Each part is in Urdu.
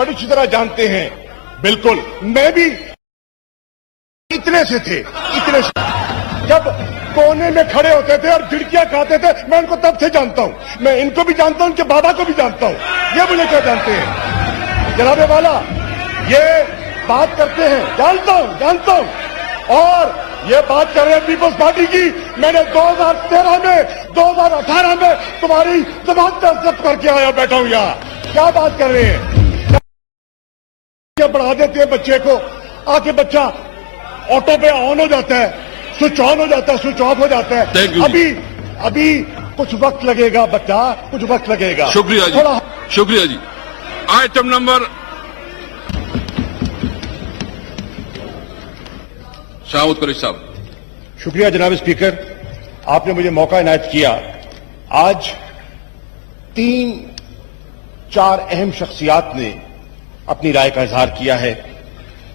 بڑی اچھی طرح جانتے ہیں. بالکل میں بھی اتنے سے تھے، اتنے سے جب کونے میں کھڑے ہوتے تھے اور جھڑکیاں کھاتے تھے، میں ان کو تب سے جانتا ہوں. میں ان کو بھی جانتا ہوں، ان کے بابا کو بھی جانتا ہوں. یہ مجھے کیا جانتے ہیں جناب والا، یہ بات کرتے ہیں، جانتا ہوں. اور یہ بات کر رہے ہیں پیپلز پارٹی کی. میں نے 2013 میں 2018 میں تمہاری ضمانت ضبط کر کے آیا بیٹھا ہوں یہاں. کیا بات کر رہے ہیں؟ پڑھا دیتے ہیں بچے کو، آ کے بچہ آٹو پہ آن ہو جاتا ہے، سوئچ آن ہو جاتا ہے، سوئچ آف ہو جاتا ہے. ابھی کچھ وقت لگے گا بچہ، کچھ وقت لگے گا. شکریہ جی، شکریہ جی. آئٹم نمبر شاہد قریشی صاحب. شکریہ جناب اسپیکر، آپ نے مجھے موقع عنایت کیا. آج 3-4 اہم شخصیات نے اپنی رائے کا اظہار کیا ہے.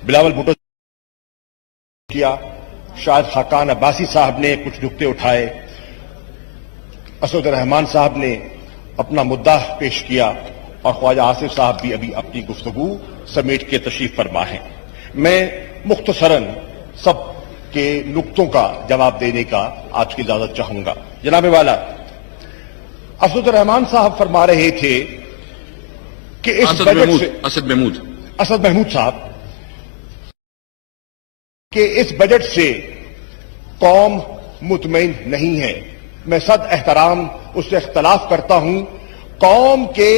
بلاول بھٹو کیا، شاہد خاقان عباسی صاحب نے کچھ نکتے اٹھائے، اسد الرحمان صاحب نے اپنا مدعا پیش کیا، اور خواجہ آصف صاحب بھی ابھی اپنی گفتگو سمیٹ کے تشریف فرما ہیں. میں مختصراً سب کے نکتوں کا جواب دینے کا آپ کی اجازت چاہوں گا. جناب والا، اسد الرحمان صاحب فرما رہے تھے کہ اس بجٹ سے اسد محمود صاحب کہ اس بجٹ سے قوم مطمئن نہیں ہے. میں صد احترام اس سے اختلاف کرتا ہوں. قوم کے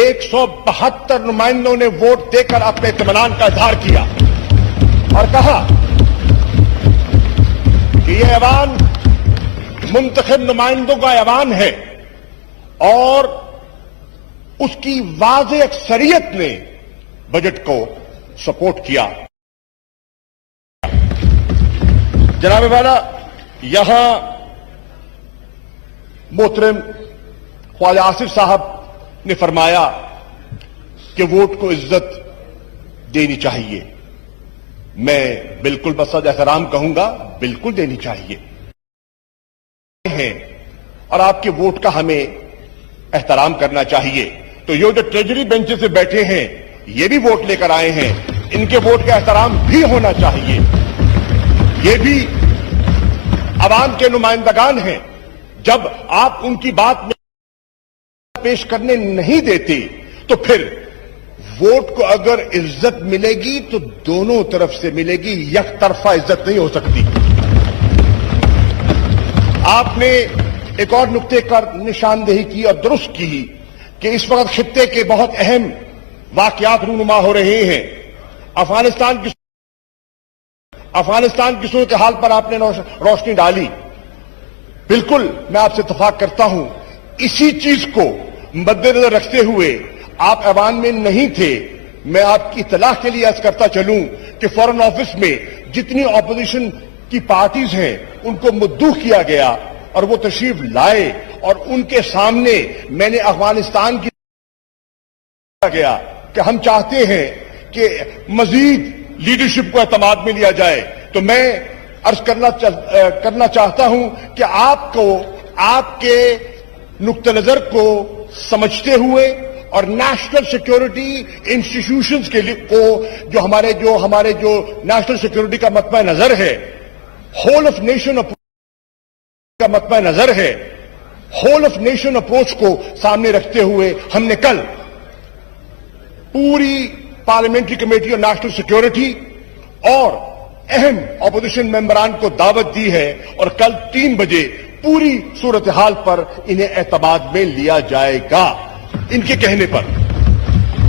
172 نمائندوں نے ووٹ دے کر اپنے اطمینان کا اظہار کیا اور کہا کہ یہ ایوان منتخب نمائندوں کا ایوان ہے، اور اس کی واضح اکثریت نے بجٹ کو سپورٹ کیا. جناب والا، یہاں محترم خواجہ آصف صاحب نے فرمایا کہ ووٹ کو عزت دینی چاہیے. میں بالکل بصد احترام کہوں گا، بالکل دینی چاہیے ہیں، اور آپ کے ووٹ کا ہمیں احترام کرنا چاہیے. تو یہ جو ٹریجری بینچ سے بیٹھے ہیں، یہ بھی ووٹ لے کر آئے ہیں، ان کے ووٹ کا احترام بھی ہونا چاہیے. یہ بھی عوام کے نمائندگان ہیں. جب آپ ان کی بات میں پیش کرنے نہیں دیتے تو پھر ووٹ کو اگر عزت ملے گی تو دونوں طرف سے ملے گی، یک طرفہ عزت نہیں ہو سکتی. آپ نے ایک اور نقطے کا نشاندہی کی اور درست کی کہ اس وقت خطے کے بہت اہم واقعات رونما ہو رہے ہیں. افغانستان کی صورتحال پر آپ نے روشنی ڈالی. بالکل میں آپ سے اتفاق کرتا ہوں. اسی چیز کو مد نظر رکھتے ہوئے آپ ایوان میں نہیں تھے. میں آپ کی اطلاع کے لیے عرض کرتا چلوں کہ فارن آفس میں جتنی اپوزیشن کی پارٹیز ہیں ان کو مدعو کیا گیا اور وہ تشریف لائے، اور ان کے سامنے میں نے افغانستان کی گیا کہ ہم چاہتے ہیں کہ مزید لیڈرشپ کو اعتماد میں لیا جائے. تو میں عرض کرنا چاہتا ہوں کہ آپ کو آپ کے نقطہ نظر کو سمجھتے ہوئے اور نیشنل سیکیورٹی انسٹیٹیوشنز کے لیے جو ہمارے جو نیشنل سیکیورٹی کا مطمع نظر ہے، ہول آف نیشن کا مطمع نظر ہے، ہول آف نیشن اپروچ کو سامنے رکھتے ہوئے ہم نے کل پوری پارلیمنٹری کمیٹی اور نیشنل سیکیورٹی اور اہم اپوزیشن ممبران کو دعوت دی ہے، اور کل 3 بجے پوری صورتحال پر انہیں اعتماد میں لیا جائے گا. ان کے کہنے پر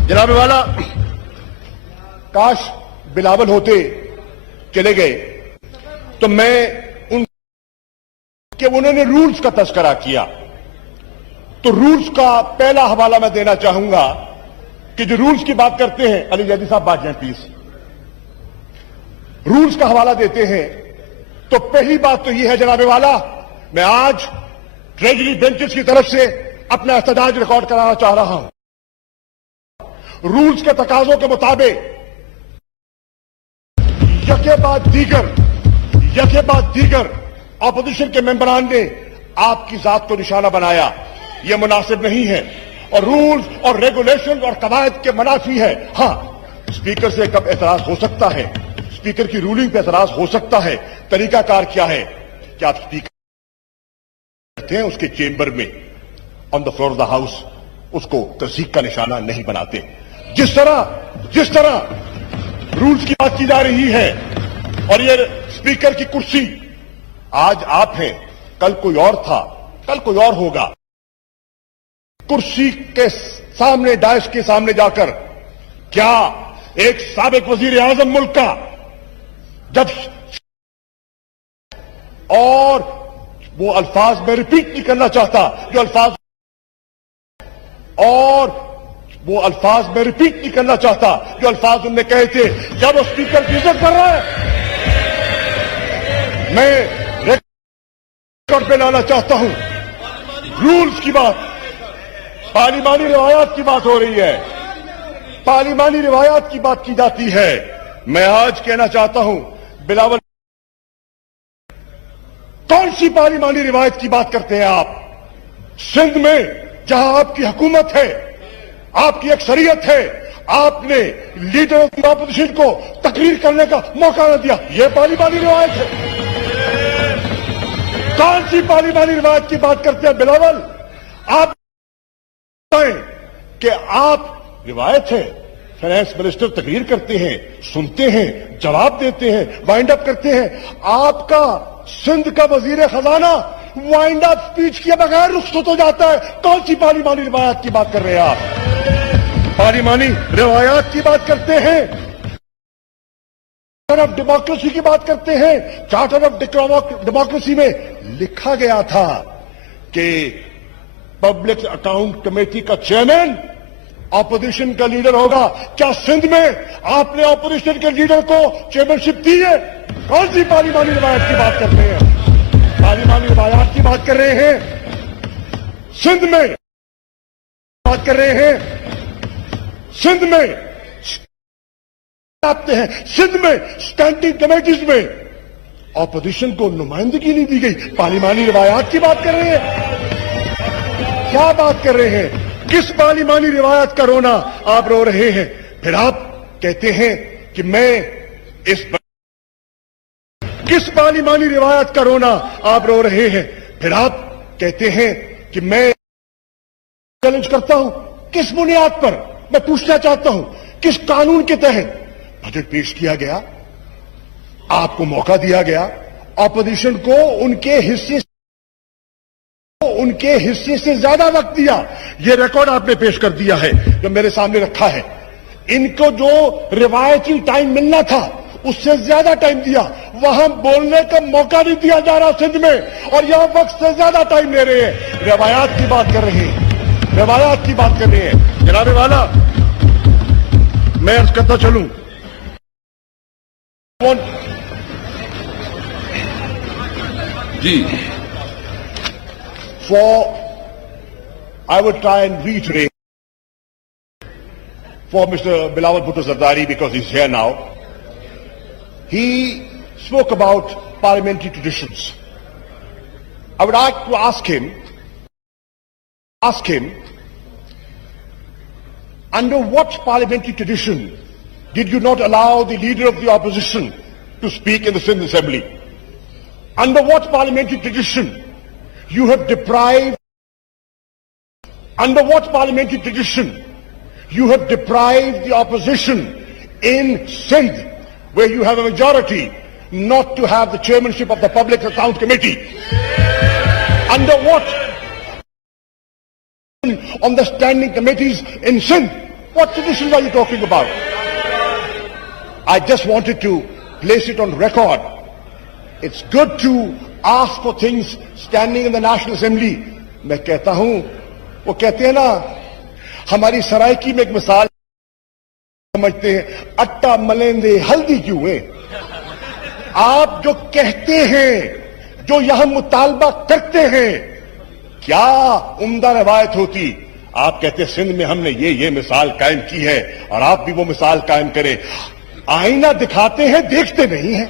جناب والا، کاش بلاول ہوتے چلے گئے تو میں ان کہ انہوں نے رولز کا تذکرہ کیا. تو رولز کا پہلا حوالہ میں دینا چاہوں گا کہ جو رولز کی بات کرتے ہیں، علی جیدی صاحب بات جائیں پلیز. رولز کا حوالہ دیتے ہیں تو پہلی بات تو یہ ہے جناب والا، میں آج ٹریجری بینچز کی طرف سے اپنا احتجاج ریکارڈ کرانا چاہ رہا ہوں. رولز کے تقاضوں کے مطابق یکے بعد دیگر اپوزیشن کے ممبران نے آپ کی ذات کو نشانہ بنایا. یہ مناسب نہیں ہے. اور رولز اور ریگولیشن اور قواعد کے منافی ہے. ہاں اسپیکر سے کب اعتراض ہو سکتا ہے, اسپیکر کی رولنگ پہ اعتراض ہو سکتا ہے. طریقہ کار کیا ہے کہ آپ اسپیکر ہیں اس کے چیمبر میں on the floor of the house اس کو تصدیق کا نشانہ نہیں بناتے. جس طرح رولز کی بات کی جا رہی ہے اور یہ اسپیکر کی کرسی آج آپ ہیں, کل کوئی اور تھا, کل کوئی اور ہوگا. کرسی کے سامنے, ڈائس کے سامنے جا کر کیا ایک سابق وزیر اعظم ملک کا جب اور وہ الفاظ میں ریپیٹ نہیں کرنا چاہتا جو الفاظ انہوں نے کہے تھے جب وہ اسپیکر کی عزت کر رہا ہے. میں ریکارڈ پہ لانا چاہتا ہوں, رولز کی بات, پارلیمانی روایات کی بات ہو رہی ہے, پارلیمانی روایات کی بات کی جاتی ہے. میں آج کہنا چاہتا ہوں بلاول, کون سی پارلیمانی روایت کی بات کرتے ہیں آپ؟ سندھ میں جہاں آپ کی حکومت ہے, آپ کی اکثریت ہے, آپ نے لیڈر آف دی اپوزیشن کو تقریر کرنے کا موقع نہ دیا, یہ پارلیمانی روایت ہے؟ کون سی پارلیمانی روایت کی بات کرتے ہیں بلاول؟ آپ کہ آپ روایت ہے فائنانس منسٹر تقریر کرتے ہیں, سنتے ہیں, جواب دیتے ہیں, وائنڈ اپ کرتے ہیں. آپ کا سندھ کا وزیر خزانہ وائنڈ اپ سپیچ کیے بغیر رخصت ہو جاتا ہے. کون سی پارلیمانی روایات کی بات کر رہے ہیں آپ؟ پارلیمانی روایات کی بات کرتے ہیں, چارٹر آف ڈیموکریسی کی بات کرتے ہیں. چارٹر آف ڈیموکریسی میں لکھا گیا تھا کہ پبلک اکاؤنٹ کمیٹی کا چیئرمین اپوزیشن کا لیڈر ہوگا. کیا سندھ میں آپ نے اپوزیشن کے لیڈر کو چیئرمین شپ دی ہے؟ کون سی پارلیمانی روایت کی بات کر رہے ہیں؟ پارلیمانی روایات کی بات کر رہے ہیں. سندھ میں بات کر رہے ہیں, سندھ میں آتے ہیں, سندھ میں اسٹینڈنگ کمیٹیز میں اپوزیشن کو نمائندگی نہیں دی گئی. پارلیمانی روایات کی بات کر رہے ہیں. کیا بات کر رہے ہیں؟ کس پارلیمانی روایت کا رونا آپ رو رہے ہیں؟ پھر آپ کہتے ہیں کہ میں اس کس پارلیمانی روایت کا رونا آپ رو رہے ہیں؟ پھر آپ کہتے ہیں کہ میں چیلنج کرتا ہوں. کس بنیاد پر؟ میں پوچھنا چاہتا ہوں کس قانون کے تحت بجٹ پیش کیا گیا؟ آپ کو موقع دیا گیا, اپوزیشن کو ان کے حصے سے زیادہ وقت دیا. یہ ریکارڈ آپ نے پیش کر دیا ہے جو میرے سامنے رکھا ہے. ان کو جو روایتی ٹائم ملنا تھا اس سے زیادہ ٹائم دیا. وہاں بولنے کا موقع نہیں دیا جا رہا سندھ میں, اور یہاں وقت سے زیادہ ٹائم لے رہے ہیں. روایات کی بات کر رہے ہیں, روایات کی بات کر رہے ہیں. جناب والا, میں عرض کرتا چلوں, جی I will try and reiterate for Mr. Bilawal Bhutto Zardari because he's here now. He spoke about parliamentary traditions. I would like to ask him, under what parliamentary tradition did you not allow the leader of the opposition to speak in the Sindh Assembly? Under what parliamentary tradition you have deprived the opposition in Sindh, where you have a majority, not to have the chairmanship of the Public Account Committee? Under what? On the standing committees in Sindh? What traditions are you talking about? I just wanted to place it on record. It's good to ask for things standing in the National Assembly. میں کہتا ہوں, وہ کہتے ہیں نا, ہماری سرائکی میں ایک مثال سمجھتے ہیں, اٹا ملیندے ہلدی کیوں ہے. آپ جو کہتے ہیں, جو یہاں مطالبہ کرتے ہیں, کیا عمدہ روایت ہوتی. آپ کہتے ہیں سندھ میں ہم نے یہ مثال قائم کی ہے, اور آپ بھی وہ مثال قائم کریں. آئینہ دکھاتے ہیں, دیکھتے نہیں ہیں.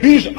20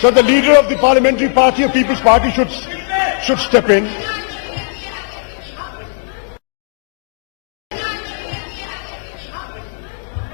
So the leader of the parliamentary party of People's Party should step in.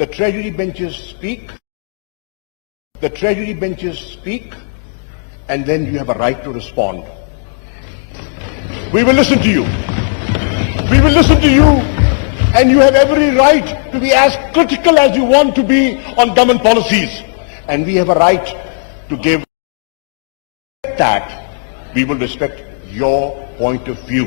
the treasury benches speak, and then you have a right to respond. We will listen to you. And you have every right to be as critical as you want to be on government policies. And we have a right to give that. We will respect your point of view.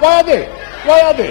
Why are they?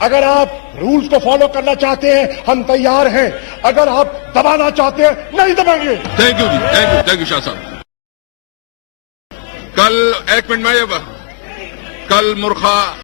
اگر آپ رولز کو فالو کرنا چاہتے ہیں ہم تیار ہیں، اگر آپ دبانا چاہتے ہیں نہیں دبائیں گے. تھینک یو جی، تھینک یو شاہ صاحب. کل ایک منٹ میں کل مرخا